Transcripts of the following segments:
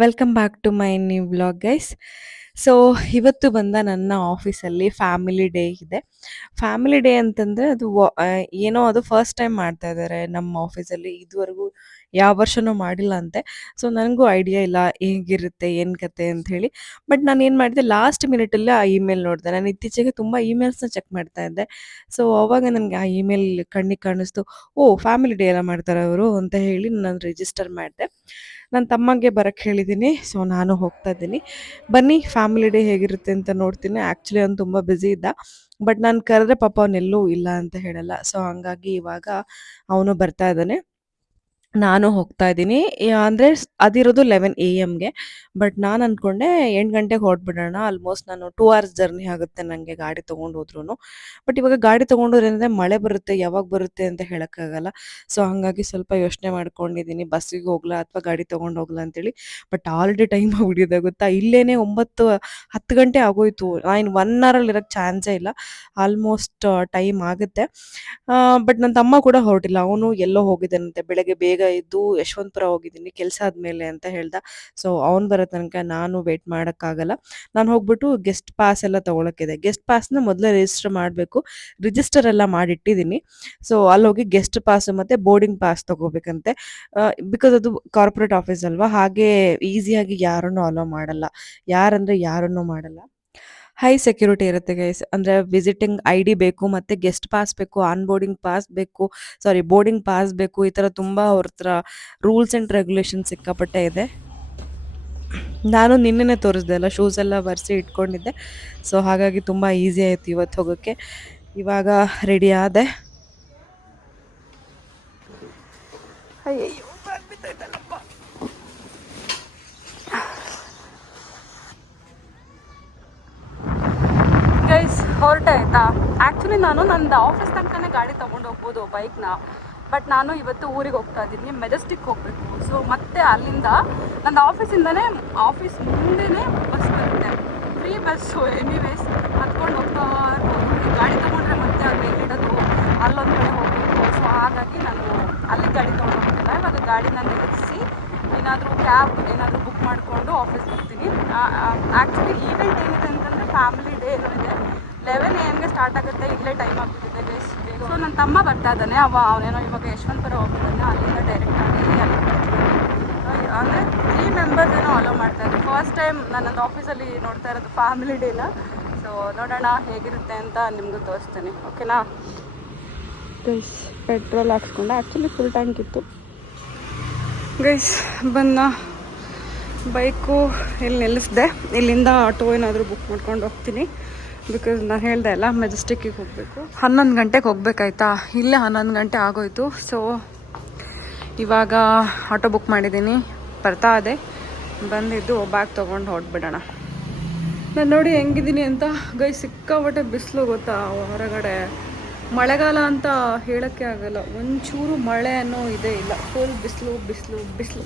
Welcome back to my new vlog guys. So ಇವತ್ತು ಬಂದ ನನ್ನ ಆಫೀಸಲ್ಲಿ ಫ್ಯಾಮಿಲಿ ಡೇ ಇದೆ. ಫ್ಯಾಮಿಲಿ ಡೇ ಅಂತಂದರೆ ಅದು ಏನೋ ಅದು ಫಸ್ಟ್ ಟೈಮ್ ಮಾಡ್ತಾ ಇದ್ದಾರೆ ನಮ್ಮ ಆಫೀಸಲ್ಲಿ. ಇದುವರೆಗೂ ಯಾವ ವರ್ಷನೂ ಮಾಡಿಲ್ಲ ಅಂತೆ. ಸೊ ನನಗೂ ಐಡಿಯಾ ಇಲ್ಲ ಹೇಗಿರುತ್ತೆ ಏನು ಕತೆ ಅಂತ ಹೇಳಿ. ಬಟ್ ನಾನು ಏನು ಮಾಡಿದೆ, ಲಾಸ್ಟ್ ಮಿನಿಟಲ್ಲಿ ಆ ಇಮೇಲ್ ನೋಡಿದೆ. ನಾನು ಇತ್ತೀಚೆಗೆ ತುಂಬ ಇಮೇಲ್ಸ್ನ ಚೆಕ್ ಮಾಡ್ತಾ ಇದ್ದೆ. ಸೊ ಅವಾಗ ನನಗೆ ಆ ಇಮೇಲ್ ಕಣ್ಣಿಗೆ ಕಾಣಿಸ್ತು. ಓ, ಫ್ಯಾಮಿಲಿ ಡೇ ಎಲ್ಲ ಮಾಡ್ತಾರೆ ಅವರು ಅಂತ ಹೇಳಿ ನಾನು ರಿಜಿಸ್ಟರ್ ಮಾಡಿದೆ. ನನ್ನ ತಮ್ಮಂಗೆ ಬರಕ್ಕೆ ಹೇಳಿದ್ದೀನಿ. ಸೊ ನಾನು ಹೋಗ್ತಾ ಇದ್ದೀನಿ. ಬನ್ನಿ ಫ್ಯಾಮಿಲಿ ಡೇ ಹೇಗಿರುತ್ತೆ ಅಂತ ನೋಡ್ತೀನಿ. ಆ್ಯಕ್ಚುಲಿ ಅವ್ನು ತುಂಬ ಬ್ಯುಸಿ ಇದ್ದ. ಬಟ್ ನಾನು ಕರೆದ್ರೆ ಪಾಪ ಅವನೆಲ್ಲೂ ಇಲ್ಲ ಅಂತ ಹೇಳಲ್ಲ. ಸೊ ಹಂಗಾಗಿ ಇವಾಗ ಅವನು ಬರ್ತಾ ಇದ್ದಾನೆ, ನಾನು ಹೋಗ್ತಾ ಇದ್ದೀನಿ. ಅಂದರೆ ಅದಿರೋದು 11 AM. ಬಟ್ ನಾನು ಅಂದ್ಕೊಂಡೆ 8 ಗಂಟೆಗೆ ಹೊರಟ್ಬಿಡೋಣ. ಆಲ್ಮೋಸ್ಟ್ ನಾನು 2 ಅವರ್ಸ್ ಜರ್ನಿ ಆಗುತ್ತೆ ನನಗೆ ಗಾಡಿ ತೊಗೊಂಡು ಹೋದ್ರೂ. ಬಟ್ ಇವಾಗ ಗಾಡಿ ತೊಗೊಂಡೋದ್ರಿಂದ ಮಳೆ ಬರುತ್ತೆ, ಯಾವಾಗ ಬರುತ್ತೆ ಅಂತ ಹೇಳೋಕ್ಕಾಗಲ್ಲ. ಸೊ ಹಾಗಾಗಿ ಸ್ವಲ್ಪ ಯೋಚನೆ ಮಾಡ್ಕೊಂಡಿದ್ದೀನಿ, ಬಸ್ಸಿಗೆ ಹೋಗ್ಲಾ ಅಥವಾ ಗಾಡಿ ತೊಗೊಂಡು ಹೋಗ್ಲಾ ಅಂತೇಳಿ. ಬಟ್ ಆಲ್ರೆಡಿ ಟೈಮ್ ಹೋಗ್ಬಿಟ್ಟಿದೆ ಗೊತ್ತಾ. ಇಲ್ಲೇನೆ 9-10 ಗಂಟೆ ಆಗೋಯ್ತು. ನಾನು 1 ಅವರಲ್ಲಿ ಇರೋಕ್ಕೆ ಚಾನ್ಸೇ ಇಲ್ಲ. ಆಲ್ಮೋಸ್ಟ್ ಟೈಮ್ ಆಗುತ್ತೆ. ಬಟ್ ನನ್ನ ತಮ್ಮ ಕೂಡ ಹೊರಟಿಲ್ಲ. ಅವನು ಎಲ್ಲೋ ಹೋಗಿದ್ದಾನಂತೆ. ಬೆಳಗ್ಗೆ ಬೇಗ ಎದ್ದು ಯಶವಂತಪುರ ಹೋಗಿದ್ದೀನಿ ಕೆಲಸ ಆದಮೇಲೆ ಅಂತ ಹೇಳ್ದ. ಸೊ ಅವ್ನು ಬರೋ ತನಕ ನಾನು ವೇಟ್ ಮಾಡೋಕ್ಕಾಗಲ್ಲ. ನಾನು ಹೋಗ್ಬಿಟ್ಟು ಗೆಸ್ಟ್ ಪಾಸ್ ಎಲ್ಲ ತೊಗೊಳಕ್ಕಿದೆ. ಗೆಸ್ಟ್ ಪಾಸ್ನ ಮೊದಲೇ ರಿಜಿಸ್ಟರ್ ಮಾಡಬೇಕು. ರಿಜಿಸ್ಟರ್ ಎಲ್ಲ ಮಾಡಿಟ್ಟಿದ್ದೀನಿ. ಸೊ ಅಲ್ಲೋಗಿ ಗೆಸ್ಟ್ ಪಾಸ್ ಮತ್ತು ಬೋರ್ಡಿಂಗ್ ಪಾಸ್ ತೊಗೋಬೇಕಂತೆ. ಬಿಕಾಸ್ ಅದು ಕಾರ್ಪೊರೇಟ್ ಆಫೀಸ್ ಅಲ್ವಾ, ಹಾಗೆ ಈಸಿಯಾಗಿ ಯಾರನ್ನೂ ಅಲೋ ಮಾಡಲ್ಲ. ಯಾರಂದರೆ ಯಾರನ್ನೂ ಮಾಡಲ್ಲ. ಹೈ ಸೆಕ್ಯೂರಿಟಿ ಇರುತ್ತೆ ಗೈಸ್. ಅಂದರೆ ವಿಸಿಟಿಂಗ್ ID ಬೇಕು, ಮತ್ತು ಗೆಸ್ಟ್ ಪಾಸ್ ಬೇಕು, ಆನ್ ಬೋರ್ಡಿಂಗ್ ಪಾಸ್ ಬೇಕು, ಬೋರ್ಡಿಂಗ್ ಪಾಸ್ ಬೇಕು. ಈ ಥರ ತುಂಬ ಅವ್ರ ಹತ್ರ ರೂಲ್ಸ್ ಆ್ಯಂಡ್ ರೆಗ್ಯುಲೇಷನ್ಸ್ ಸಿಕ್ಕಾಪಟ್ಟೆ ಇದೆ. ನಾನು ನಿನ್ನೆನೇ ತೋರಿಸ್ದೆ ಅಲ್ಲ, ಶೂಸ್ ಎಲ್ಲ ಒರೆಸಿ ಇಟ್ಕೊಂಡಿದ್ದೆ. ಸೊ ಹಾಗಾಗಿ ತುಂಬ ಈಸಿ ಆಯಿತು ಇವತ್ತು ಹೋಗೋಕ್ಕೆ. ಇವಾಗ ರೆಡಿ ಆದೆ. ಅಯ್ಯಯ್ಯೋ, ಬಿದ್ದೋಯ್ತಲ್ಲಪ್ಪ. ಗೈಸ್ ಹೊರಟೆ ಆಯಿತಾ. ಆ್ಯಕ್ಚುಲಿ ನಾನು ನಂದು ಆಫೀಸ್ ತನಕನೇ ಗಾಡಿ ತೊಗೊಂಡು ಹೋಗ್ಬೋದು ಬೈಕ್ನ. ಬಟ್ ನಾನು ಇವತ್ತು ಊರಿಗೆ ಹೋಗ್ತಾ ಇದ್ದೀನಿ, ಮೆಜೆಸ್ಟಿಕ್ ಹೋಗಬೇಕು. ಸೊ ಮತ್ತೆ ಅಲ್ಲಿಂದ ನನ್ನ ಆಫೀಸಿಂದನೇ ಆಫೀಸ್ ಮುಂದೆನೇ ಬಸ್ ಬರುತ್ತೆ, ಫ್ರೀ ಬಸ್ಸು. ಎನಿವೇಸ್ ಹತ್ಕೊಂಡು ಹೋಗ್ತಾ ಇರ್ಬೋದು. ಗಾಡಿ ತೊಗೊಂಡ್ರೆ ಮತ್ತೆ ಅಲ್ಲಿ ಇಡೋದು, ಅಲ್ಲೊಂದು ಕಡೆ ಹೋಗಬೇಕು. ಸೊ ಹಾಗಾಗಿ ನಾನು ಅಲ್ಲಿ ಗಾಡಿ ತೊಗೊಂಡು ಹೋಗ್ತಿಲ್ಲ. ಇವಾಗ ಗಾಡಿನ ನಿಲ್ಲಿಸಿ ಏನಾದರೂ ಕ್ಯಾಬ್ ಏನಾದರೂ ಬುಕ್ ಮಾಡಿಕೊಂಡು ಆಫೀಸ್ಗೆ ಹೋಗ್ತೀನಿ. ಆ್ಯಕ್ಚುಲಿ ಈವೆಂಟ್ ಏನಿದೆ ಅಂತಂದರೆ ಫ್ಯಾಮಿಲಿ ಡೇ ಏನೋ ಇದೆ. 11 AM ಸ್ಟಾರ್ಟ್ ಆಗುತ್ತೆ. ಇಲ್ಲೇ ಟೈಮ್ ಆಗ್ಬಿಟ್ಟಿದೆ ಗೈಸ್. ಸೊ ನನ್ನ ತಮ್ಮ ಬರ್ತಾ ಇದ್ದಾನೆ. ಅವನೇನೋ ಇವಾಗ ಯಶವಂತಪುರ ಹೋಗ್ತಿದ್ದಾನೆ. ಅಲ್ಲಿಂದ ಡೈರೆಕ್ಟಾಗಿ ಅಲ್ಲಿ ಅಂದರೆ 3 ಮೆಂಬರ್ಸ್ ಏನೋ ಅಲೋ ಮಾಡ್ತಾ ಇದ್ದಾರೆ. ಫಸ್ಟ್ ಟೈಮ್ ನನ್ನದು ಆಫೀಸಲ್ಲಿ ನೋಡ್ತಾ ಇರೋದು ಫ್ಯಾಮಿಲಿ ಡೇನ. ಸೊ ನೋಡೋಣ ಹೇಗಿರುತ್ತೆ ಅಂತ ನಿಮಗೂ ತೋರಿಸ್ತೇನೆ, ಓಕೆನಾ ಗೈಸ್. ಪೆಟ್ರೋಲ್ ಹಾಕ್ಸ್ಕೊಂಡೆ. ಆ್ಯಕ್ಚುಲಿ ಫುಲ್ ಟ್ಯಾಂಕ್ ಇತ್ತು ಗೈಸ್. ಬೈಕು ಇಲ್ಲಿ ನಿಲ್ಲಿಸಿದೆ. ಇಲ್ಲಿಂದ ಆಟೋ ಏನಾದರೂ ಬುಕ್ ಮಾಡ್ಕೊಂಡು ಹೋಗ್ತೀನಿ. ಬಿಕಾಸ್ ನಾನು ಹೇಳ್ದೆ ಅಲ್ಲ, ಮೆಜೆಸ್ಟಿಕ್ಕಿಗೆ ಹೋಗಬೇಕು. 11 ಗಂಟೆಗೆ ಹೋಗ್ಬೇಕಾಯ್ತಾ. ಇಲ್ಲೇ 11 ಗಂಟೆ ಆಗೋಯ್ತು. ಸೊ ಇವಾಗ ಆಟೋ ಬುಕ್ ಮಾಡಿದ್ದೀನಿ, ಬರ್ತಾ ಇದೆ. ಬಂದಿದ್ದು ಬ್ಯಾಗ್ ತೊಗೊಂಡು ಹೊರಟ್ಬಿಡೋಣ. ನಾನು ನೋಡಿ ಹೆಂಗಿದ್ದೀನಿ ಅಂತ ಗೈ. ಸಿಕ್ಕಾಪಟ್ಟೆ ಬಿಸಿಲು ಗೊತ್ತಾ ಹೊರಗಡೆ. ಮಳೆಗಾಲ ಅಂತ ಹೇಳೋಕ್ಕೆ ಆಗಲ್ಲ, ಒಂಚೂರು ಮಳೆ ಅನ್ನೋ ಇದೇ ಇಲ್ಲ. ಫುಲ್ ಬಿಸಿಲು ಬಿಸಿಲು ಬಿಸಿಲು.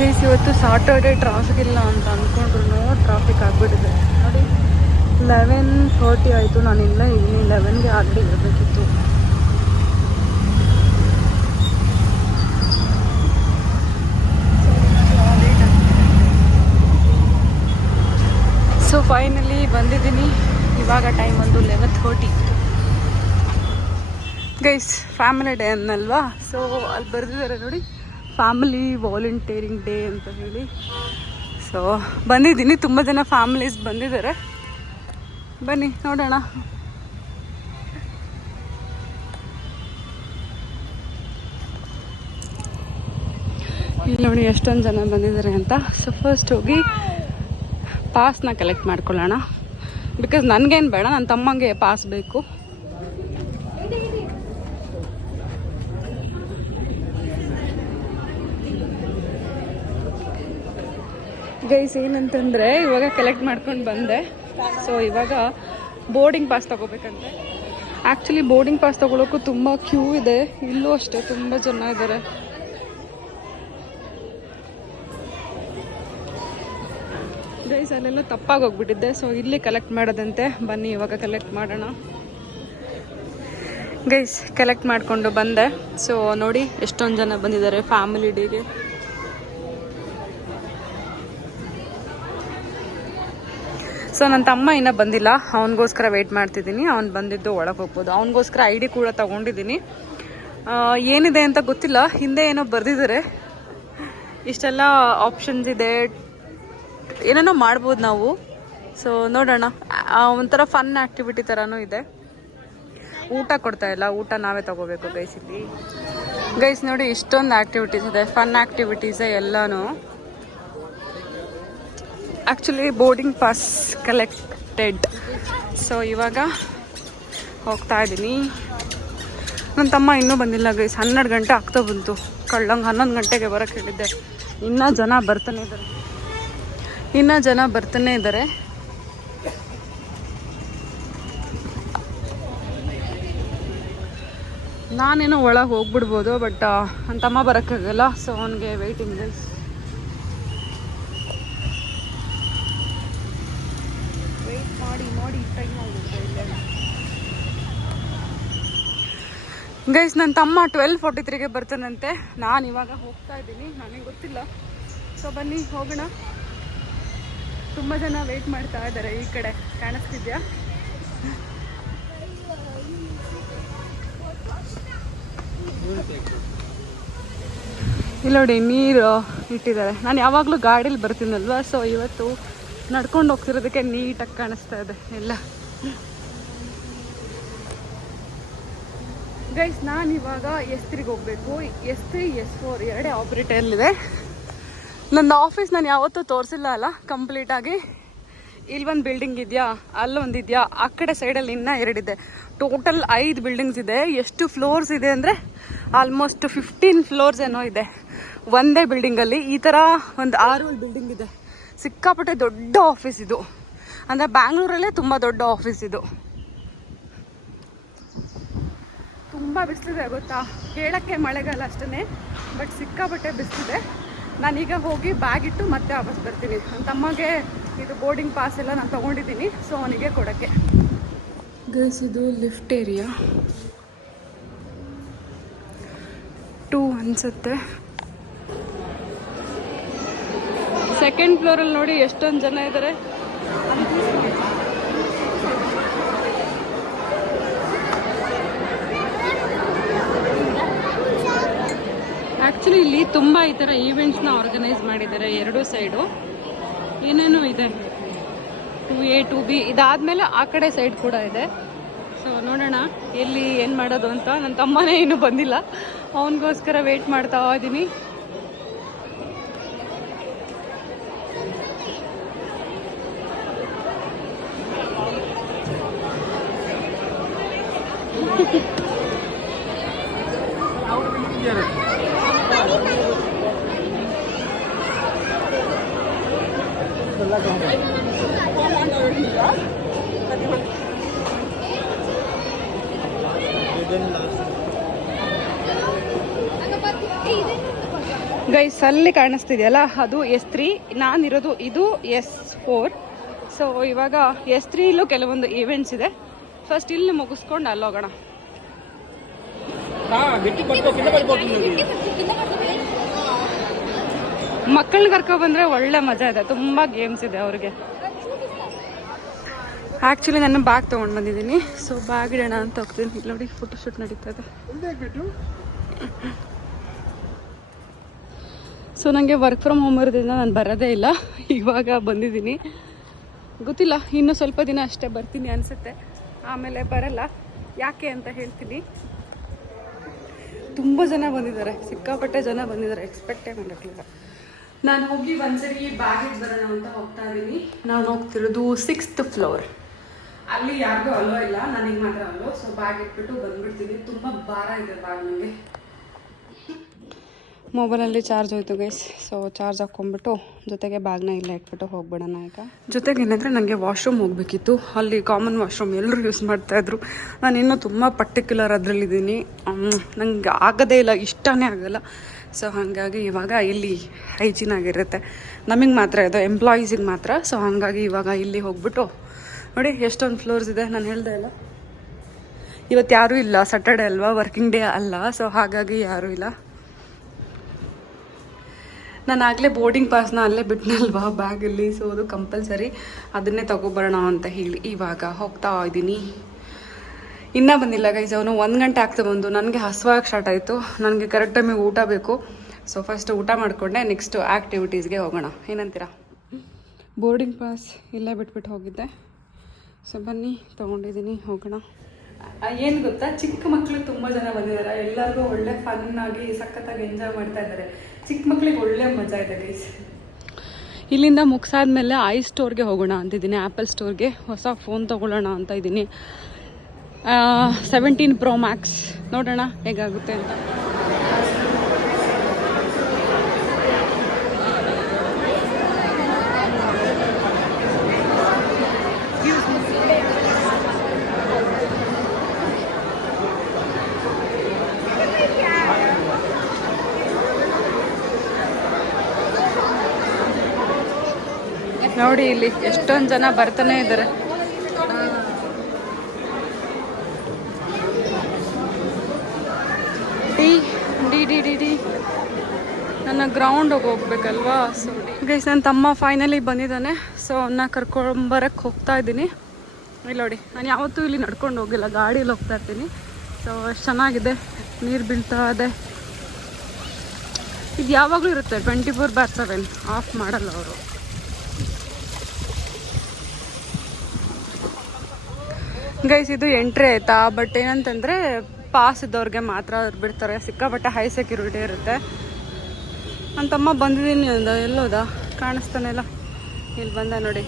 ಗೈಸ್ ಇವತ್ತು ಸಾಟರ್ಡೆ ಟ್ರಾಫಿಕ್ ಇಲ್ಲ ಅಂತ ಅಂದ್ಕೊಂಡ್ರು ಟ್ರಾಫಿಕ್ ಆಗಿಬಿಟ್ಟಿದೆ ನೋಡಿ. 11:30 ಆಯಿತು. ನಾನಿಲ್ಲ ಇನ್ನು 11ಗೆ ಆಲ್ರೆಡಿ ಇರಬೇಕಿತ್ತು. ಸೊ ಫೈನಲಿ ಬಂದಿದ್ದೀನಿ. ಇವಾಗ ಟೈಮ್ ಒಂದು 11:30 ಗೈಸ್. ಫ್ಯಾಮಿಲಿ ಡೇ ಅನ್ನಲ್ವಾ. ಸೊ ಅಲ್ಲಿ ಬರೆದಿದ್ದಾರೆ ನೋಡಿ, ಫ್ಯಾಮಿಲಿ ವಾಲಂಟಿಯರಿಂಗ್ ಡೇ ಅಂತ ಹೇಳಿ. ಸೊ ಬಂದಿದ್ದೀನಿ. ತುಂಬ ಜನ ಫ್ಯಾಮಿಲೀಸ್ ಬಂದಿದ್ದಾರೆ. ಬನ್ನಿ ನೋಡೋಣ. ಇಲ್ಲಿ ನೋಡಿ ಎಷ್ಟೊಂದು ಜನ ಬಂದಿದ್ದಾರೆ ಅಂತ. ಸೊ ಫಸ್ಟ್ ಹೋಗಿ ಪಾಸ್ನ ಕಲೆಕ್ಟ್ ಮಾಡ್ಕೊಳ್ಳೋಣ. ಬಿಕಾಸ್ ನನಗೇನು ಬೇಡ, ನನ್ನ ತಮ್ಮಂಗೆ ಪಾಸ್ ಬೇಕು. ಗೈಸ್ ಏನಂತಂದರೆ ಇವಾಗ ಕಲೆಕ್ಟ್ ಮಾಡ್ಕೊಂಡು ಬಂದೆ. ಸೊ ಇವಾಗ ಬೋರ್ಡಿಂಗ್ ಪಾಸ್ ತೊಗೋಬೇಕಂತೆ. ಆ್ಯಕ್ಚುಲಿ ಬೋರ್ಡಿಂಗ್ ಪಾಸ್ ತೊಗೊಳಕ್ಕೂ ತುಂಬ ಕ್ಯೂ ಇದೆ. ಇಲ್ಲೂ ಅಷ್ಟೇ ತುಂಬ ಜನ ಇದ್ದಾರೆ. ಗೈಸ್ ಅಲ್ಲೆಲ್ಲ ತಪ್ಪಾಗಿ ಹೋಗ್ಬಿಟ್ಟಿದ್ದೆ. ಸೊ ಇಲ್ಲಿ ಕಲೆಕ್ಟ್ ಮಾಡೋದಂತೆ, ಬನ್ನಿ ಇವಾಗ ಕಲೆಕ್ಟ್ ಮಾಡೋಣ. ಗೈಸ್ ಕಲೆಕ್ಟ್ ಮಾಡಿಕೊಂಡು ಬಂದೆ. ಸೊ ನೋಡಿ ಎಷ್ಟೊಂದು ಜನ ಬಂದಿದ್ದಾರೆ ಫ್ಯಾಮಿಲಿ ಡೇಗೆ. ಸೊ ನನ್ನ ತಮ್ಮ ಇನ್ನೂ ಬಂದಿಲ್ಲ, ಅವನಿಗೋಸ್ಕರ ವೆಯ್ಟ್ ಮಾಡ್ತಿದ್ದೀನಿ. ಅವ್ನು ಬಂದಿದ್ದು ಒಳಗೆ ಹೋಗ್ಬೋದು. ಅವನಿಗೋಸ್ಕರ ID ಕೂಡ ತೊಗೊಂಡಿದ್ದೀನಿ. ಏನಿದೆ ಅಂತ ಗೊತ್ತಿಲ್ಲ, ಹಿಂದೆ ಏನೋ ಬರೆದಿದ್ದಾರೆ. ಇಷ್ಟೆಲ್ಲ ಆಪ್ಷನ್ಸ್ ಇದೆ, ಏನೇನೋ ಮಾಡ್ಬೋದು ನಾವು. ಸೊ ನೋಡೋಣ, ಒಂಥರ ಫನ್ ಆ್ಯಕ್ಟಿವಿಟಿ ಥರನೂ ಇದೆ. ಊಟ ಕೊಡ್ತಾ ಇಲ್ಲ, ಊಟ ನಾವೇ ತಗೋಬೇಕು ಗೈಸ್. ಇಲ್ಲಿ ಗೈಸ್ ನೋಡಿ ಇಷ್ಟೊಂದು ಆ್ಯಕ್ಟಿವಿಟೀಸ್ ಇದೆ, ಫನ್ ಆ್ಯಕ್ಟಿವಿಟೀಸೇ ಎಲ್ಲನೂ. Actually boarding pass collected. So ಇವಾಗ ಹೋಗ್ತಾ ಇದ್ದೀನಿ. ನನ್ನ ತಮ್ಮ ಇನ್ನೂ ಬಂದಿಲ್ಲ ಗೈಸ್, 12 ಗಂಟೆ ಆಗ್ತಾ ಬಂತು. ಕಳ್ಳಂಗೆ 11 ಗಂಟೆಗೆ ಬರೋಕ್ಕೆ ಹೇಳಿದ್ದೆ. ಇನ್ನೂ ಜನ ಬರ್ತಾನೆ ಇದ್ದಾರೆ. ನಾನೇನೋ ಒಳಗೆ ಹೋಗ್ಬಿಡ್ಬೋದು, ಬಟ್ ನನ್ನ ತಮ್ಮ ಬರೋಕ್ಕಾಗಲ್ಲ. ಸೊ ಅವನಿಗೆ ವೆಯ್ಟಿಂಗ್ ಗೈಸ್. ವೆಯ್ಟ್ ಮಾಡಿ ಟೈಮ್ ಆಗುತ್ತೆ ಇಲ್ಲೇ ಗೈಸ್. ನನ್ನ ತಮ್ಮ 12:43ಗೆ ಬರ್ತಾನಂತೆ. ನಾನು ಇವಾಗ ಹೋಗ್ತಾ ಇದ್ದೀನಿ, ನನಗೆ ಗೊತ್ತಿಲ್ಲ. ಸೊ ಬನ್ನಿ ಹೋಗೋಣ. ತುಂಬ ಜನ ವೆಯ್ಟ್ ಮಾಡ್ತಾ ಇದ್ದಾರೆ. ಈ ಕಡೆ ಕಾಣಿಸ್ತಿದ್ಯಾ? ಇಲ್ಲಿ ನೋಡಿ ನೀರು ಇಟ್ಟಿದ್ದಾರೆ. ನಾನು ಯಾವಾಗಲೂ ಗಾಡೀಲಿ ಬರ್ತೀನಲ್ವ, ಸೊ ಇವತ್ತು ನಡ್ಕೊಂಡು ಹೋಗ್ತಿರೋದಕ್ಕೆ ನೀಟಾಗಿ ಕಾಣಿಸ್ತಾ ಇದೆ ಎಲ್ಲ. ಗೈಸ್ ನಾನಿವಾಗ S3ಗೆ ಹೋಗಬೇಕು. S3 S4 ಎರಡೇ ಆಪ್ರೇಟರ್ಲಿದೆ. ನನ್ನ ಆಫೀಸ್ ನಾನು ಯಾವತ್ತೂ ತೋರಿಸಿಲ್ಲ ಅಲ್ಲ ಕಂಪ್ಲೀಟಾಗಿ. ಇಲ್ಲೊಂದು ಬಿಲ್ಡಿಂಗ್ ಇದೆಯಾ, ಅಲ್ಲೊಂದಿದೆಯಾ, ಆ ಕಡೆ ಸೈಡಲ್ಲಿ ಇನ್ನೂ 2 ಇದೆ. ಟೋಟಲ್ 5 ಬಿಲ್ಡಿಂಗ್ಸ್ ಇದೆ. ಎಷ್ಟು ಫ್ಲೋರ್ಸ್ ಇದೆ ಅಂದರೆ ಆಲ್ಮೋಸ್ಟ್ 15 ಫ್ಲೋರ್ಸ್ ಏನೋ ಇದೆ ಒಂದೇ ಬಿಲ್ಡಿಂಗಲ್ಲಿ. ಈ ಥರ ಒಂದು 6 ಬಿಲ್ಡಿಂಗ್ ಇದೆ. ಸಿಕ್ಕಾಪಟ್ಟೆ ದೊಡ್ಡ ಆಫೀಸ್ ಇದು. ಅಂದರೆ ಬ್ಯಾಂಗ್ಳೂರಲ್ಲೇ ತುಂಬ ದೊಡ್ಡ ಆಫೀಸ್ ಇದು. ತುಂಬ ಬಿಸಿಲಿದೆ ಗೊತ್ತಾ, ಹೇಳೋಕ್ಕೆ ಮಳೆಗಾಲ ಅಷ್ಟೇ, ಬಟ್ ಸಿಕ್ಕಾಪಟ್ಟೆ ಬಿಸಿಲಿದೆ. ನಾನೀಗ ಹೋಗಿ ಬ್ಯಾಗ್ ಇಟ್ಟು ಮತ್ತೆ ವಾಪಸ್ ಬರ್ತೀನಿ. ನನ್ನ ತಮ್ಮಗೆ ಇದು ಬೋರ್ಡಿಂಗ್ ಪಾಸ್ ಎಲ್ಲ ನಾನು ತೊಗೊಂಡಿದ್ದೀನಿ, ಸೊ ಅವನಿಗೆ ಕೊಡೋಕ್ಕೆ. ಗೈಸ್ ಇದು ಲಿಫ್ಟ್ ಏರಿಯಾ 2 ಅನಿಸುತ್ತೆ. ಸೆಕೆಂಡ್ ಫ್ಲೋರಲ್ಲಿ ನೋಡಿ ಎಷ್ಟೊಂದು ಜನ ಇದ್ದಾರೆ. ಆ್ಯಕ್ಚುಲಿ ಇಲ್ಲಿ ತುಂಬ ಈ ಥರ ಈವೆಂಟ್ಸ್ನ ಆರ್ಗನೈಸ್ ಮಾಡಿದ್ದಾರೆ 2 ಸೈಡು. ಏನೇನೋ ಇದೆ, 2A 2B. ಇದಾದಮೇಲೆ ಆ ಕಡೆ ಸೈಡ್ ಕೂಡ ಇದೆ. ಸೊ ನೋಡೋಣ ಎಲ್ಲಿ ಏನು ಮಾಡೋದು ಅಂತ. ನನ್ನ ತಮ್ಮನೇ ಇನ್ನೂ ಬಂದಿಲ್ಲ, ಅವನಿಗೋಸ್ಕರ ವೆಯ್ಟ್ ಮಾಡ್ತಾ ಇದ್ದೀನಿ. ಗೈಸ್ ಅಲ್ಲಿ ಕಾಣಿಸ್ತಿದೆಯಲ್ಲ ಅದು S3, ನಾನಿರೋದು ಇದು S4. ಸೊ ಇವಾಗ S3 ಇಲ್ಲೂ ಕೆಲವೊಂದು ಈವೆಂಟ್ಸ್ ಇದೆ. ಫಸ್ಟ್ ಇಲ್ಲಿ ಮುಗಿಸ್ಕೊಂಡು ಅಲ್ಲೋಗೋಣ. ಮಕ್ಕಳನ್ನ ಕರ್ಕೊಬಂದ್ರೆ ಒಳ್ಳೆ ಮಜಾ ಇದೆ, ತುಂಬ ಗೇಮ್ಸ್ ಇದೆ ಅವ್ರಿಗೆ. ಆ್ಯಕ್ಚುಲಿ ನಾನು ಬ್ಯಾಗ್ ತೊಗೊಂಡು ಬಂದಿದ್ದೀನಿ. ಸೊ ಬ್ಯಾಗ್ ಇಡೋಣ ಅಂತ ಹೋಗ್ತೀನಿ. ಇಲ್ಲಿ ನೋಡಿ ಫೋಟೋಶೂಟ್ ನಡೀತಾ ಇದೆ. ಸೊ ನನಗೆ ವರ್ಕ್ ಫ್ರಮ್ ಹೋಮ್ ಇರೋದ್ರಿಂದ ನಾನು ಬರೋದೇ ಇಲ್ಲ. ಇವಾಗ ಬಂದಿದ್ದೀನಿ, ಗೊತ್ತಿಲ್ಲ ಇನ್ನೂ ಸ್ವಲ್ಪ ದಿನ ಅಷ್ಟೇ ಬರ್ತೀನಿ ಅನಿಸುತ್ತೆ, ಆಮೇಲೆ ಬರಲ್ಲ. ಯಾಕೆ ಅಂತ ಹೇಳ್ತೀನಿ. ತುಂಬ ಜನ ಬಂದಿದ್ದಾರೆ, ಸಿಕ್ಕಾಪಟ್ಟೆ ಜನ ಬಂದಿದ್ದಾರೆ, ಎಕ್ಸ್ಪೆಕ್ಟೇ ಮಾಡೋಕ್ಕಿಲ್ಲ. ನಾನು ಹೋಗಿ ಒಂದ್ಸರಿ ಬ್ಯಾಗೇಜ್ ಬರೋಣ ಅಂತ ಹೋಗ್ತಾ ಇದ್ದೀನಿ. ನಾನು ಹೋಗ್ತಿರೋದು 6th ಫ್ಲೋರ್. ಅಲ್ಲಿ ಯಾರಿಗೂ ಅಲ್ಲೋ ಇಲ್ಲ, ನನಗೆ ಮಾತ್ರ ಅಲ್ಲೋ. ಸೊ ಬ್ಯಾಗ್ ಇಟ್ಬಿಟ್ಟು ಬಂದ್ಬಿಡ್ತೀನಿ. ತುಂಬ ಭಾರ ಇದೆ ಬ್ಯಾಗ್ ನನಗೆ. ಮೊಬೈಲಲ್ಲಿ ಚಾರ್ಜ್ ಹೋಯ್ತು ಗೈಸ್. ಸೊ ಚಾರ್ಜ್ ಹಾಕ್ಕೊಂಡ್ಬಿಟ್ಟು ಜೊತೆಗೆ ಬ್ಯಾಗ್ನ ಇಲ್ಲ ಇಟ್ಬಿಟ್ಟು ಹೋಗ್ಬಿಡೋಣ ಈಗ. ಜೊತೆಗೆ ಏನಂದರೆ ನನಗೆ ವಾಶ್ರೂಮ್ ಹೋಗಬೇಕಿತ್ತು. ಅಲ್ಲಿ ಕಾಮನ್ ವಾಶ್ರೂಮ್ ಎಲ್ಲರೂ ಯೂಸ್ ಮಾಡ್ತಾಯಿದ್ರು. ನಾನು ಇನ್ನೂ ತುಂಬ ಪರ್ಟಿಕ್ಯುಲರ್ ಅದರಲ್ಲಿದ್ದೀನಿ. ನನಗೆ ಆಗೋದೇ ಇಲ್ಲ, ಇಷ್ಟನೇ ಆಗಲ್ಲ. ಸೊ ಹಾಗಾಗಿ ಇವಾಗ ಇಲ್ಲಿ ಹೈಜೀನ್ ಆಗಿರುತ್ತೆ. ನಮಗೆ ಮಾತ್ರ ಇದು ಎಂಪ್ಲಾಯೀಸಿಗೆ ಮಾತ್ರ. ಸೊ ಹಾಗಾಗಿ ಇವಾಗ ಇಲ್ಲಿ ಹೋಗ್ಬಿಟ್ಟು ನೋಡಿ ಎಷ್ಟೊಂದು ಫ್ಲೋರ್ಸ್ ಇದೆ. ನಾನು ಹೇಳ್ದೆ ಅಲ್ಲ ಇವತ್ತು ಯಾರೂ ಇಲ್ಲ, ಸ್ಯಾಟರ್ಡೆ ಅಲ್ವಾ, ವರ್ಕಿಂಗ್ ಡೇ ಅಲ್ಲ. ಸೊ ಹಾಗಾಗಿ ಯಾರೂ ಇಲ್ಲ. ನಾನು ಆಗಲೇ ಬೋರ್ಡಿಂಗ್ ಪಾಸ್ನ ಅಲ್ಲೇ ಬಿಟ್ಟನಲ್ವಾ ಬ್ಯಾಗಲ್ಲಿ. ಸೊ ಅದು ಕಂಪಲ್ಸರಿ ಅದನ್ನೇ ತಗೊಬರೋಣ ಅಂತ ಹೇಳಿ ಇವಾಗ ಹೋಗ್ತಾ ಇದ್ದೀನಿ. ಇನ್ನೂ ಬಂದಿಲ್ಲ ಗೈಸ್, ಅವನು 1 ಗಂಟೆ ಆಗ್ತಾ ಬಂದು. ನನಗೆ ಹಸುವಾಗಿ ಸ್ಟಾರ್ಟ್ ಆಯಿತು. ನನಗೆ ಕರೆಕ್ಟ್ ಟೈಮಿಗೆ ಊಟ ಬೇಕು. ಸೊ ಫಸ್ಟ್ ಊಟ ಮಾಡಿಕೊಂಡೆ ನೆಕ್ಸ್ಟ್ ಆ್ಯಕ್ಟಿವಿಟೀಸ್ಗೆ ಹೋಗೋಣ. ಏನಂತೀರಾ? ಬೋರ್ಡಿಂಗ್ ಪಾಸ್ ಇಲ್ಲೇ ಬಿಟ್ಬಿಟ್ಟು ಹೋಗಿದ್ದೆ. ಸೊ ಬನ್ನಿ ತೊಗೊಂಡಿದ್ದೀನಿ, ಹೋಗೋಣ. ಏನು ಗೊತ್ತಾ, ಚಿಕ್ಕ ಮಕ್ಕಳು ತುಂಬ ಜನ ಬಂದಿದ್ದಾರೆ. ಎಲ್ಲರಿಗೂ ಒಳ್ಳೆ ಫನ್ನಾಗಿ ಸಖತ್ತಾಗಿ ಎಂಜಾಯ್ ಮಾಡ್ತಾ ಇದ್ದಾರೆ. ಚಿಕ್ಕ ಮಕ್ಳಿಗೆ ಒಳ್ಳೆ ಮಜಾ ಇದೆ ಗೈಸ್. ಇಲ್ಲಿಂದ ಮುಗಿಸಾದ್ಮೇಲೆ ಸ್ಟೋರ್ಗೆ ಹೋಗೋಣ ಅಂತಿದ್ದೀನಿ, ಆ್ಯಪಲ್ ಸ್ಟೋರ್ಗೆ. ಹೊಸ ಫೋನ್ ತೊಗೊಳ್ಳೋಣ ಅಂತ ಇದ್ದೀನಿ. 17 Pro Max ನೋಡೋಣ ಹೇಗಾಗುತ್ತೆ ಅಂತ. ನೋಡಿ ಇಲ್ಲಿ ಎಷ್ಟೊಂದು ಜನ ಬರ್ತಾನೆ ಇದ್ದಾರೆ. ಡಿ ನನ್ನ ಗ್ರೌಂಡಿಗೆ ಹೋಗ್ಬೇಕಲ್ವಾ. ಸೊ ಗೈಸ್, ನನ್ನ ತಮ್ಮ ಫೈನಲಿ ಬಂದಿದ್ದಾನೆ. ಸೊ ಅವನ್ನ ಕರ್ಕೊಂಬರಕ್ಕೆ ಹೋಗ್ತಾ ಇದ್ದೀನಿ. ಇಲ್ಲಿ ನೋಡಿ, ನಾನು ಯಾವತ್ತೂ ಇಲ್ಲಿ ನಡ್ಕೊಂಡು ಹೋಗಿಲ್ಲ, ಗಾಡೀಲಿ ಹೋಗ್ತಾ ಇರ್ತೀನಿ. ಸೊ ಅಷ್ಟು ಚೆನ್ನಾಗಿದೆ, ನೀರು ಬೀಳ್ತಾ ಇದೆ. ಇದು ಯಾವಾಗಲೂ ಇರುತ್ತೆ, 24/7, ಆಫ್ ಮಾಡಲ್ಲ ಅವರು. ಗೈಸ್, ಇದು ಎಂಟ್ರಿ ಆಯಿತಾ. ಬಟ್ ಏನಂತಂದರೆ ಪಾಸ್ ಇದ್ದವ್ರಿಗೆ ಮಾತ್ರ ಬಿಡ್ತಾರೆ. ಸಿಕ್ಕಾಪಟ್ಟೆ ಹೈ ಸೆಕ್ಯೂರಿಟಿ ಇರುತ್ತೆ. ನನ್ನ ತಮ್ಮ ಬಂದಿದ್ದೀನಿ ಅಂದ, ಎಲ್ಲೋದ ಕಾಣಿಸ್ತಾನೆಲ್ಲ. ಇಲ್ಲಿ ಬಂದ ನೋಡಿ.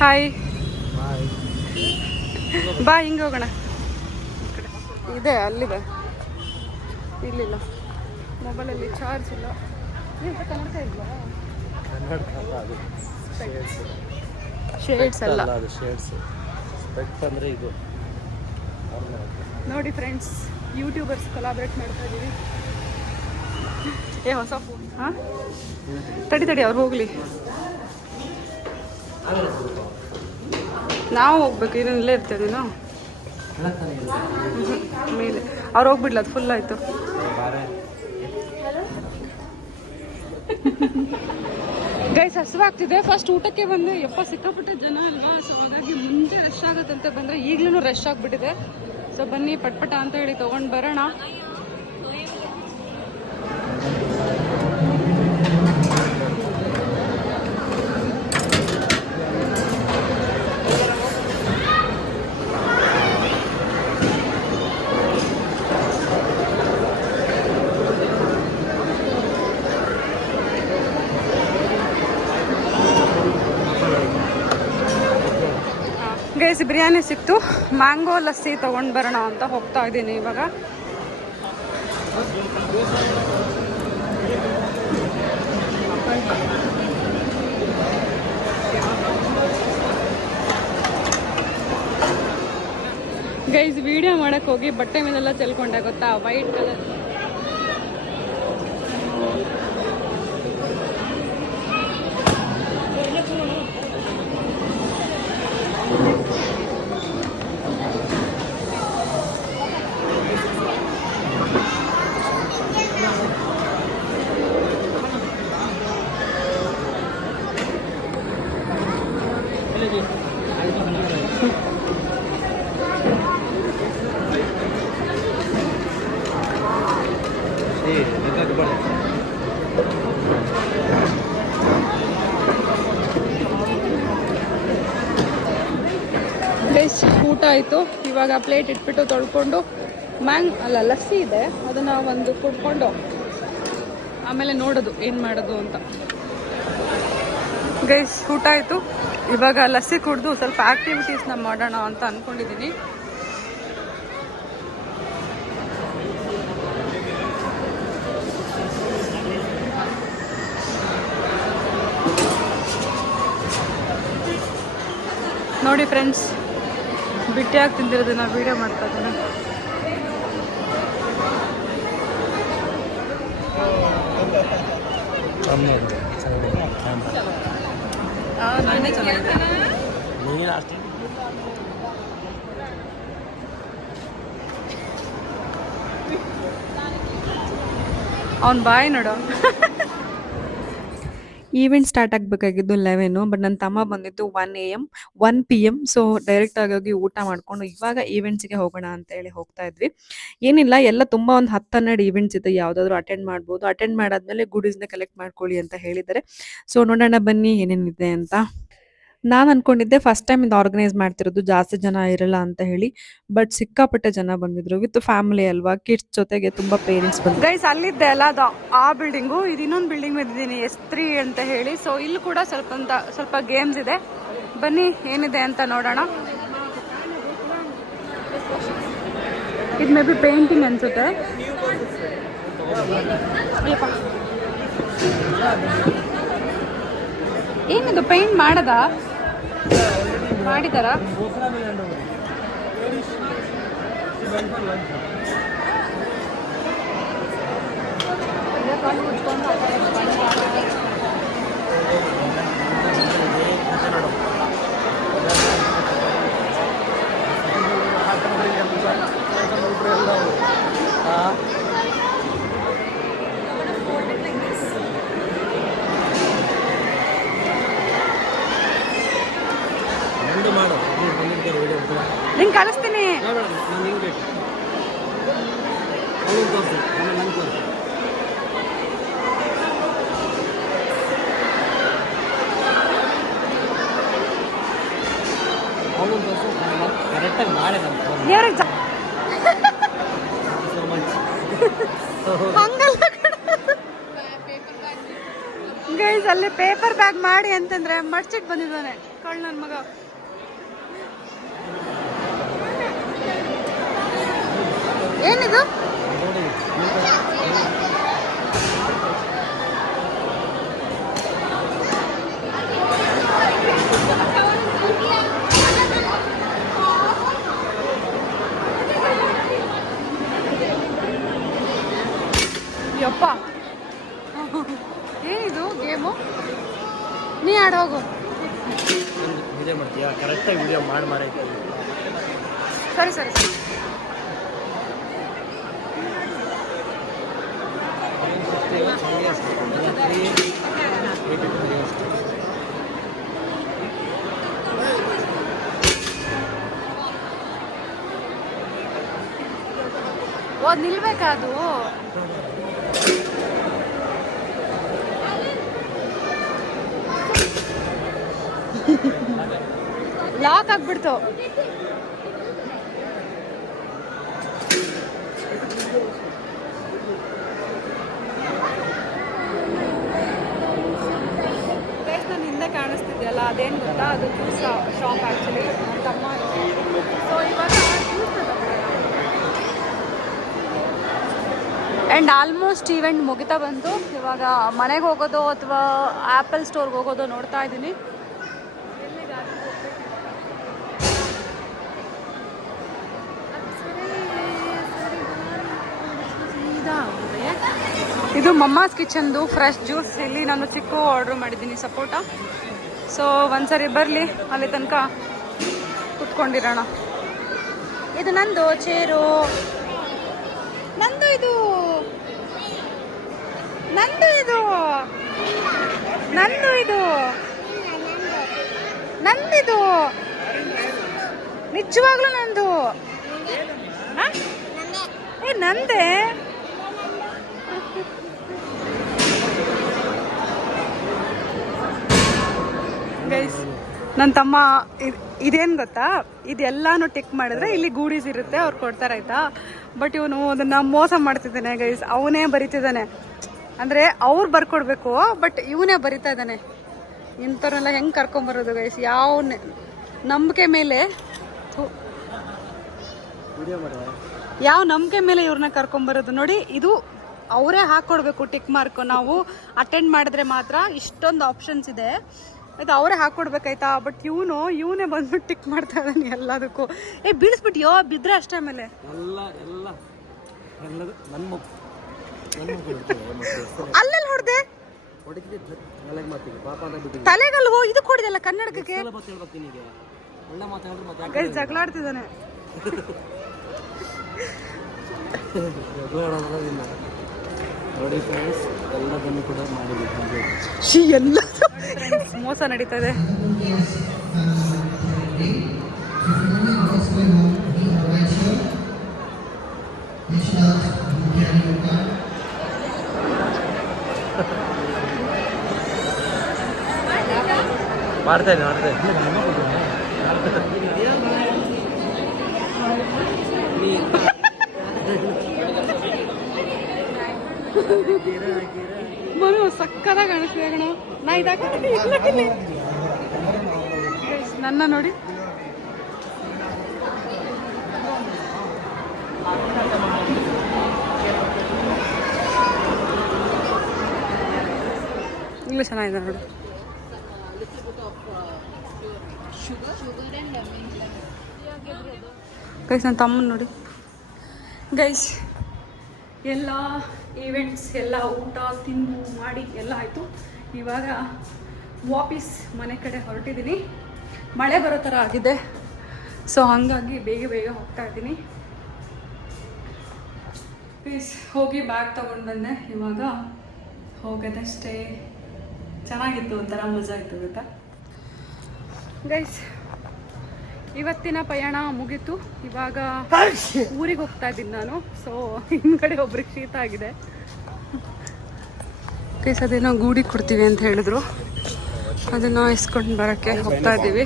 ಹಾಯ್, ಬಾ ಹಿಂಗೆ ಹೋಗೋಣ. ಇದೆ ಅಲ್ಲಿದೆ, ಇಲ್ಲಿಲ್ಲ. ಮೊಬೈಲಲ್ಲಿ ಚಾರ್ಜ್ ಇಲ್ಲ. ಕನ್ನಡ ಇಲ್ಲ, ಶೇಡ್ಸ್ ಅಲ್ಲ, ನೋಡಿ ಫ್ರೆಂಡ್ಸ್, ಯೂಟ್ಯೂಬರ್ಸ್ ಕೊಲಾಬ್ರೇಟ್ ಮಾಡ್ತಾ ಇದ್ದೀವಿ. ಹೊಸ ಫೋನ್. ಹಾಂ, ತಡಿ ಅವ್ರು ಹೋಗ್ಲಿ, ನಾವು ಹೋಗ್ಬೇಕು. ಇನ್ನೂ ಇಲ್ಲೇ ಇರ್ತೇವೆ ನಾವು ಮೇಲೆ. ಅವ್ರು ಹೋಗ್ಬಿಡ್ಲ, ಅದು ಫುಲ್ ಆಯಿತು. ಗೈಸ್, ಹಸುವಾಗ್ತಿದೆ. ಫಸ್ಟ್ ಊಟಕ್ಕೆ ಬಂದು ಸಿಕ್ಕಾಪಟ್ಟೆ ಜನ ಅಲ್ವಾ. ಸೊ ಹಾಗಾಗಿ ಮುಂಚೆ ರಶ್ ಆಗುತ್ತಂತೆ ಬಂದರೆ ಈಗಲೂ ರಶ್ ಆಗಿಬಿಟ್ಟಿದೆ. ಸೊ ಬನ್ನಿ ಪಟ್ಪಟ ಅಂತ ಹೇಳಿ ತೊಗೊಂಡು ಬರೋಣ. ಗೈಸ್, ಬಿರಿಯಾನಿ ಸಿಕ್ತು. ಮ್ಯಾಂಗೋ ಲಸ್ಸಿ ತೊಗೊಂಡು ಬರೋಣ ಅಂತ ಹೋಗ್ತಾ ಇದ್ದೀನಿ ಇವಾಗ. ಗೈಸ್, ವಿಡಿಯೋ ಮಾಡೋಕ್ಕೆ ಹೋಗಿ ಬಟ್ಟೆ ಮೇಲೆಲ್ಲ ಚೆಲ್ಕೊಂಡೆ ಗೊತ್ತಾ, ವೈಟ್ ಕಲರ್. ಗೈಸ್, ಊಟ ಆಯಿತು. ಇವಾಗ ಪ್ಲೇಟ್ ಇಟ್ಬಿಟ್ಟು ತೊಳ್ಕೊಂಡು ಲಸ್ಸಿ ಇದೆ, ಅದನ್ನು ಒಂದು ಕುಡ್ಕೊಂಡು ಆಮೇಲೆ ನೋಡೋದು ಏನು ಮಾಡೋದು ಅಂತ. ಗೈಸ್, ಊಟ ಆಯಿತು. ಇವಾಗ ಲಸ್ಸಿ ಕುಡಿದು ಸ್ವಲ್ಪ ಆ್ಯಕ್ಟಿವಿಟೀಸ್ನ ಮಾಡೋಣ ಅಂತ ಅಂದ್ಕೊಂಡಿದ್ದೀನಿ. ನೋಡಿ ಫ್ರೆಂಡ್ಸ್, ಬಿಟ್ಟಿಯಾಗಿ ತಿಂದಿರೋದನ್ನ ವೀಡಿಯೋ ಮಾಡ್ತಾ ಇದ್ದೀನಿ. ನಾನೇ ಚೆನ್ನಾಗಿದೆ. ಅವ್ನು ಬಾಯ್ ನೋಡು. ಈವೆಂಟ್ ಸ್ಟಾರ್ಟ್ ಆಗಬೇಕಾಗಿದ್ದು 11 ಬಟ್ ನನ್ನ ತಮ್ಮ ಬಂದಿದ್ದು 1 PM. ಸೊ ಡೈರೆಕ್ಟ್ ಆಗಿ ಊಟ ಮಾಡ್ಕೊಂಡು ಇವಾಗ ಈವೆಂಟ್ಸ್ಗೆ ಹೋಗೋಣ ಅಂತ ಹೇಳಿ ಹೋಗ್ತಾ ಇದ್ವಿ. ಏನಿಲ್ಲ, ಎಲ್ಲ ತುಂಬ ಒಂದು 10-12 ಈವೆಂಟ್ಸ್ ಇದೆ, ಯಾವುದಾದ್ರೂ ಅಟೆಂಡ್ ಮಾಡ್ಬೋದು. ಅಟೆಂಡ್ ಮಾಡಾದ್ಮೇಲೆ ಗುಡೀಸ್ನ ಕಲೆಕ್ಟ್ ಮಾಡ್ಕೊಳ್ಳಿ ಅಂತ ಹೇಳಿದ್ದಾರೆ. ಸೊ ನೋಡೋಣ ಬನ್ನಿ ಏನೇನಿದೆ ಅಂತ. ನಾನು ಅನ್ಕೊಂಡಿದ್ದೆ ಫಸ್ಟ್ ಟೈಮ್ ಇದು ಆರ್ಗನೈಸ್ ಮಾಡ್ತಿರೋದು, ಜಾಸ್ತಿ ಜನ ಇರಲ್ಲ ಅಂತ ಹೇಳಿ. ಬಟ್ ಸಿಕ್ಕಾಪಟ್ಟೆ ಜನ ಬಂದಿದ್ರು, ವಿತ್ ಫ್ಯಾಮಿಲಿ ಅಲ್ವಾ, ಕಿಡ್ಸ್ ಜೊತೆಗೆ ತುಂಬ ಪೇರೆಂಟ್ಸ್ ಬಂದ್ರು. ಗೈಸ್ ಅಲ್ಲಿದ್ದೆ ಅಲ್ಲ, ಅದು ಆ ಬಿಲ್ಡಿಂಗು, ಇದು ಇನ್ನೊಂದು ಬಿಲ್ಡಿಂಗ್ ಬಂದಿದ್ದೀನಿ S3 ಅಂತ ಹೇಳಿ. ಸೊ ಇಲ್ಲಿ ಕೂಡ ಸ್ವಲ್ಪ ಗೇಮ್ಸ್ ಇದೆ. ಬನ್ನಿ ಏನಿದೆ ಅಂತ ನೋಡೋಣ. ಇದು ಮೇ ಬಿ ಪೇಂಟಿಂಗ್ ಅನ್ಸುತ್ತೆ. ಏನಿದು ಪೇಂಟ್ ಮಾಡದಾ? ಮಾಡಿದಾರಾ? ನಿಂಗೆ ಕಳಿಸ್ತೀನಿ. ಗೈಸ್ ಅಲ್ಲಿ ಪೇಪರ್ ಬ್ಯಾಗ್ ಮಾಡಿ ಅಂತಂದ್ರೆ ಮಡ್ಚಿಟ್ ಬಂದಿದ್ದಾನೆ ಕಳ್ಳ ನನ್ ಮಗ. ಏನಿದು? ಯಪ್ಪ, ಏನಿದು ಗೇಮು? ನೀ ಆಡ ಹೋಗು. ವಿಡಿಯೋ ಮಾಡ್ತೀಯಾ? ಕರೆಕ್ಟಾಗಿ ವಿಡಿಯೋ ಮಾಡಿ. ಸರಿ ಸರಿ ಸರಿ. ಓದ್ ನಿಲ್ಬೇಕಾ ಅದು? ಲಾಕ್ ಆಗ್ಬಿಡ್ತು. ನಾನು ಹಿಂದೆ ಕಾಣಿಸ್ತಿದ್ಯಲ್ಲ, ಅದೇನು ಗೊತ್ತಾ, ಅದು ಜ್ಯೂಸ್ ಶಾಪ್ ಆ್ಯಕ್ಚುಲಿ. ನನ್ನ ತಮ್ಮ ಸೊ ಇವಾಗ ಆ್ಯಂಡ್ ಆಲ್ಮೋಸ್ಟ್ ಈವೆಂಟ್ ಮುಗಿತಾ ಬಂತು. ಇವಾಗ ಮನೆಗೆ ಹೋಗೋದು ಅಥವಾ ಆ್ಯಪಲ್ ಸ್ಟೋರ್ಗೆ ಹೋಗೋದು ನೋಡ್ತಾ ಇದ್ದೀನಿ. ಇದು ಮಮ್ಮಾಸ್ ಕಿಚನ್ದು ಫ್ರೆಶ್ ಜ್ಯೂಸ್. ಇಲ್ಲಿ ನಾನು ಚಿಕ್ಕು ಆರ್ಡ್ರ್ ಮಾಡಿದ್ದೀನಿ, ಸಪೋಟ. ಸೊ ಒಂದ್ಸರಿ ಬರಲಿ, ಅಲ್ಲಿ ತನಕ ಕುತ್ಕೊಂಡಿರೋಣ. ಇದು ನಂದು ಚೇರು, ನಂದು ಇದು, ನಂದು ಇದು, ನಂದು ಇದು, ನಂದಿದು, ನಿಜವಾಗ್ಲೂ ನಂದು. ಏ ನಂದೇ? ಗೈಸ್ ನನ್ನ ತಮ್ಮ ಇದೇನು ಗೊತ್ತಾ, ಇದೆಲ್ಲಾನು ಟಿಕ್ ಮಾಡಿದ್ರೆ ಇಲ್ಲಿ ಗೂಡೀಸ್ ಇರುತ್ತೆ, ಅವ್ರು ಕೊಡ್ತಾರೆ ಆಯ್ತಾ. ಬಟ್ ಇವನು ಅದನ್ನ ಮೋಸ ಮಾಡ್ತಿದ್ದಾನೆ ಗೈಸ್. ಅವನೇ ಬರಿತಿದ್ದಾನೆ, ಅಂದರೆ ಅವ್ರು ಬರ್ಕೊಡ್ಬೇಕು, ಬಟ್ ಇವನೇ ಬರಿತಾ ಇದ್ದಾನೆ. ಇಂಥವ್ರನ್ನೆಲ್ಲ ಹೆಂಗೆ ಕರ್ಕೊಂಬರೋದು ಗೈಸ್? ಯಾವ ನಂಬಿಕೆ ಮೇಲೆ ಇವ್ರನ್ನ ಕರ್ಕೊಂಬರೋದು ನೋಡಿ. ಇದು ಅವರೇ ಹಾಕ್ಕೊಡ್ಬೇಕು ಟಿಕ್ ಮಾರ್ಕ್. ನಾವು ಅಟೆಂಡ್ ಮಾಡಿದ್ರೆ ಮಾತ್ರ ಇಷ್ಟೊಂದು ಆಪ್ಷನ್ಸ್ ಇದೆ. ಆಯ್ತಾ ಅವರೇ ಹಾಕ್ಕೊಡ್ಬೇಕಾಯ್ತಾ. ಬಟ್ ಇವನೇ ಬಂದ್ಬಿಟ್ಟು ಟಿಕ್ ಮಾಡ್ತಾ ಇದ್ದಾನೆ ಎಲ್ಲದಕ್ಕೂ. ಬೀಳಿಸ್ಬಿಟ್ಟಿಯೋ, ಬಿದ್ದರೆ ಅಷ್ಟೇ ಆಮೇಲೆ. ಎಲ್ಲ ಎಲ್ಲ ಎಲ್ಲದು ನನ್ನ ಮಗು ಬಿಡ್ತೀವಿ ಮತ್ತೆ ಅಲ್ಲೆಲ್ಲಿ ಹೊಡೆದೆ? ಹೊಡಿತಿದ್ದೆ ತಲೆಗೆ ಮಾತಿಗೆ ಪಾಪ ಅಂತ ಬಿಟ್ಟಿದ್ದೆ. ತಲೆಗಲ್ವೋ ಇದಕ್ಕೆ ಹೊಡೆದಲ್ಲ ಕನ್ನಡಕಕ್ಕೆ. ಮತ್ತೆ ಹೇಳ್ಬೇಕು ನಿನಗೆ ಒಳ್ಳೆ ಮಾತಾಡಿದ್ರೆ ಮತ್ತೆ ಗೈಸ್ ಜಗಳಾಡ್ತಿದ್ದಾನೆ. ನೋಡಿ ಫ್ರೆಂಡ್ಸ್, ಎಲ್ಲದನ್ನು ಕೂಡ ಮಾಡಿದ್ದೀವಿ. ಎಲ್ಲ ಮೋಸ ನಡೀತಾ ಇದೆ. ಮಾಡ್ತೇನೆ ಮನು ಸಕ್ಕದಾಗ ಕಾಣಿಸ್ತಿದೆ ಕಣ. ನಾ ಇದಾಗ್ತೀನಿ ನನ್ನ ನೋಡಿ. ಇಲ್ಲೂ ಚೆನ್ನಾಗಿದೆ ನೋಡಿ. ಗೈಸ್ ನನ್ನ ತಮ್ಮನ ನೋಡಿ. ಗೈಸ್ ಎಲ್ಲ ಈವೆಂಟ್ಸ್ ಎಲ್ಲ ಊಟ ತಿಂದು ಮಾಡಿ ಎಲ್ಲ ಆಯಿತು. ಇವಾಗ ವಾಪಸ್ ಮನೆ ಕಡೆ ಹೊರಟಿದ್ದೀನಿ. ಮಳೆ ಬರೋ ಥರ ಆಗಿದೆ, ಸೊ ಹಾಗಾಗಿ ಬೇಗ ಬೇಗ ಹೋಗ್ತಾ ಇದ್ದೀನಿ. ಪ್ಲೀಸ್ ಹೋಗಿ ಬ್ಯಾಗ್ ತೊಗೊಂಡು ಬಂದೆ. ಇವಾಗ ಹೋಗೋದಷ್ಟೇ. ಚೆನ್ನಾಗಿತ್ತು, ಒಂಥರ ಮಜಾ ಇತ್ತು ಗೊತ್ತಾ ಗೈಸ್. ಇವತ್ತಿನ ಪಯಣ ಮುಗೀತು. ಇವಾಗ ಊರಿಗೆ ಹೋಗ್ತಾ ಇದ್ದೀನಿ ನಾನು. ಸೊ ಹಿಂದ್ಗಡೆ ಒಬ್ರಿಗೆ ಶೀತ ಆಗಿದೆ. ಗೈಸ್ ಅದೇನೋ ಗೂಡಿ ಕೊಡ್ತೀವಿ ಅಂತ ಹೇಳಿದ್ರು, ಅದನ್ನು ಇಸ್ಕೊಂಡು ಬರೋಕ್ಕೆ ಹೋಗ್ತಾ ಇದ್ದೀವಿ.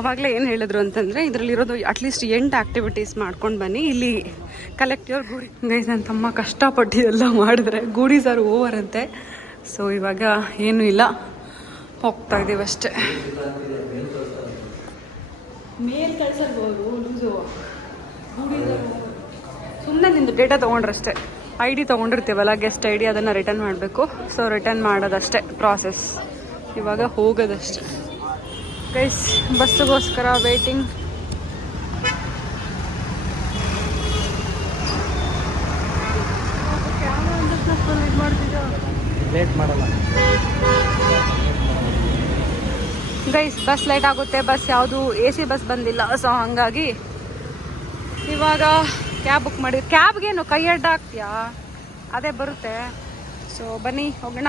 ಆವಾಗಲೇ ಏನು ಹೇಳಿದ್ರು ಅಂತಂದರೆ, ಇದರಲ್ಲಿರೋದು ಅಟ್ಲೀಸ್ಟ್ 8 ಆ್ಯಕ್ಟಿವಿಟೀಸ್ ಮಾಡ್ಕೊಂಡು ಬನ್ನಿ, ಇಲ್ಲಿ ಕಲೆಕ್ಟ್ ಯುವರ್ ಗೂಡಿ. ಗೈಸ್ ನನ್ನ ತಮ್ಮ ಕಷ್ಟಪಟ್ಟು ಎಲ್ಲ ಮಾಡಿದ್ರೆ ಗೂಡೀಸ್ ಆರ್ ಓವರ್ ಅಂತೆ. ಸೊ ಇವಾಗ ಏನೂ ಇಲ್ಲ, ಹೋಗ್ತಾ ಇದ್ದೀವಿ ಅಷ್ಟೇ. ಮೇಲ್ ಕಳ್ಸಲ್ಬೋದು ಲೂಸು. ಸುಮ್ಮನೆ ನಿಂದು ಡೇಟಾ ತೊಗೊಂಡ್ರಷ್ಟೇ. ID ತೊಗೊಂಡಿರ್ತೀವಲ್ಲ, ಗೆಸ್ಟ್ ID, ಅದನ್ನು ರಿಟರ್ನ್ ಮಾಡಬೇಕು. ಸೊ ರಿಟರ್ನ್ ಮಾಡೋದಷ್ಟೇ ಪ್ರಾಸೆಸ್. ಇವಾಗ ಹೋಗೋದಷ್ಟೇ ಗೈಸ್. ಬಸ್ಸಿಗೋಸ್ಕರ ವೇಟಿಂಗ್. ಲೇಟ್ ಮಾಡಲ್ಲ ಗೈಸ್. ಬಸ್ ಲೇಟ್ ಆಗುತ್ತೆ. ಬಸ್ ಯಾವುದು AC ಬಸ್ ಬಂದಿಲ್ಲ. ಸೊ ಹಾಗಾಗಿ ಇವಾಗ ಕ್ಯಾಬ್ ಬುಕ್ ಮಾಡಿ. ಕ್ಯಾಬ್ಗೇನು ಕೈ ಅಡ್ಡ ಹಾಕ್ತೀಯಾ? ಅದೇ ಬರುತ್ತೆ. ಸೊ ಬನ್ನಿ ಹೋಗೋಣ.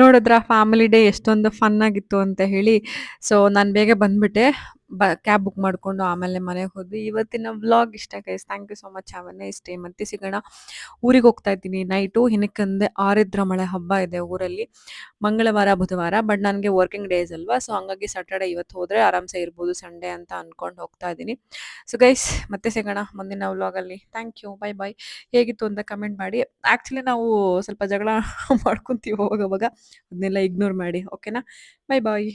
ನೋಡಿದ್ರ ಫ್ಯಾಮಿಲಿ ಡೇ ಎಷ್ಟೊಂದು ಫನ್ ಆಗಿತ್ತು ಅಂತ ಹೇಳಿ. ಸೊ ನಾನು ಬೇಗ ಬಂದ್ಬಿಟ್ಟೆ, ಕ್ಯಾಬ್ ಬುಕ್ ಮಾಡಿಕೊಂಡು ಆಮೇಲೆ ಮನೆಗೆ ಹೋದ್ವಿ. ಇವತ್ತಿನ ವ್ಲಾಗ್ ಇಷ್ಟ guys. Thank you so much. Have a nice day. ಮತ್ತೆ ಸಿಗೋಣ. ಊರಿಗೆ ಹೋಗ್ತಾ ಇದ್ದೀನಿ ನೈಟು. ಏನಕ್ಕಂದ್ರೆ ಆರಿದ್ರ ಮಳೆ ಹಬ್ಬ ಇದೆ ಊರಲ್ಲಿ, ಮಂಗಳವಾರ ಬುಧವಾರ. ಬಟ್ ನನಗೆ ವರ್ಕಿಂಗ್ ಡೇಸ್ ಅಲ್ವಾ, ಸೊ ಹಂಗಾಗಿ ಸ್ಯಾಟರ್ಡೆ ಇವತ್ತು ಹೋದರೆ ಆರಾಮ್ಸೆ ಇರ್ಬೋದು, ಸಂಡೇ ಅಂತ ಅಂದ್ಕೊಂಡು ಹೋಗ್ತಾ ಇದ್ದೀನಿ. ಸೊ ಗೈಸ್ ಮತ್ತೆ ಸಿಗೋಣ ಮುಂದಿನ ವ್ಲಾಗಲ್ಲಿ. Thank you, bye bye. ಹೇಗಿತ್ತು ಅಂತ ಕಮೆಂಟ್ ಮಾಡಿ. ಆ್ಯಕ್ಚುಲಿ ನಾವು ಸ್ವಲ್ಪ ಜಗಳ ಮಾಡ್ಕೊತೀವಿ ಅವಾಗವಾಗ, ಅದನ್ನೆಲ್ಲ ಇಗ್ನೋರ್ ಮಾಡಿ. ಓಕೆನಾ? ಬೈ ಬಾಯ್.